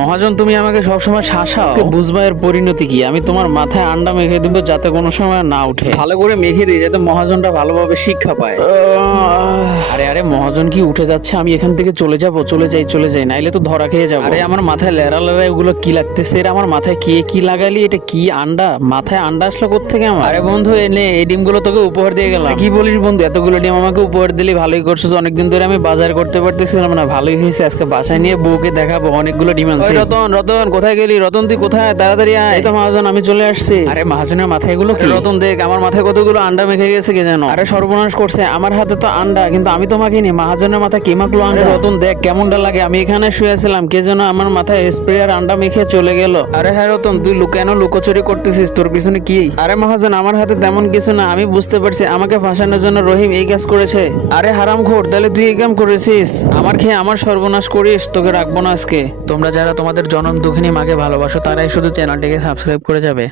মহাজন তুমি আমাকে সবসময় শাসাও। বুঝবা এর পরিণতি কি? আমি তোমার মাথায় আন্ডা মেখে দিব যাতে কোনো সময় না উঠে। ভালো করে মেখে দিই যাতে মহাজনটা ভালোভাবে শিক্ষা পায়। মহাজন কি উঠে যাচ্ছে? আমি এখান থেকে চলে যাব চলে যাই চলে যাই নাইলে তো ধরা খেয়ে যাব। আরে আমার মাথায় লেরা লেরা এগুলো কি লাগতেছে এর আমার মাথায় কে কি লাগালি? এটা কি আন্ডা? মাথায় আন্ডা আসলো কোথেকে আমার? আরে বন্ধু এনে এই ডিমগুলো তোকে উপহার দিয়ে গেলাম। কি বলিস বন্ধু? এতগুলো ডিম আমাকে উপহার দিলি ভালোই করছিস। অনেকদিন ধরে আমি বাজার করতে পারতেছিলাম না ভালোই হয়েছে। আজকে বাসায় নিয়ে বউকে দেখাবো অনেকগুলো ডিম আনছি। রতন রতন কোথায় গেলি? রতন তুই কোথায়? তাড়াতাড়ি আয়। এই তো মহাজন আমি চলে আসছি। আরে মহাজনের মাথায় এগুলো কি? রতন দেখ আমার মাথায় কতগুলো আন্ডা মেখে গেছে কে জানো? আরে সর্বনাশ করছে। আমার হাতে তো আন্ডা কিন্তু আমি তো মাখিনি মহাজনের মাথায় কে মাখলো আন্ডা রতন দেখ কেমনটা লাগে। আমি এখানে শুয়েছিলাম কে যেন আমার মাথায় স্প্রে আর আন্ডা মেখে চলে গেল। আরে হ্যাঁ রতন তুই কেন লুকোচুরি করতেছিস? তোর পিছনে কি? আরে মহাজন আমার হাতে তেমন কিছু না আমি বুঝতে পারছি আমাকে ফাঁসানোর জন্য রহিম এই কাজ করেছে। আরে হারাম খোর তাহলে তুই এই কাম করেছিস? আমার খেয়ে আমার সর্বনাশ করিস তোকে রাখব না আজকে। তোমরা যারা তোমাদের জনম দুঃখিনী মাকে ভালোবাসো তারাই শুধু চ্যানেলটিকে সাবস্ক্রাইব করে যাবে।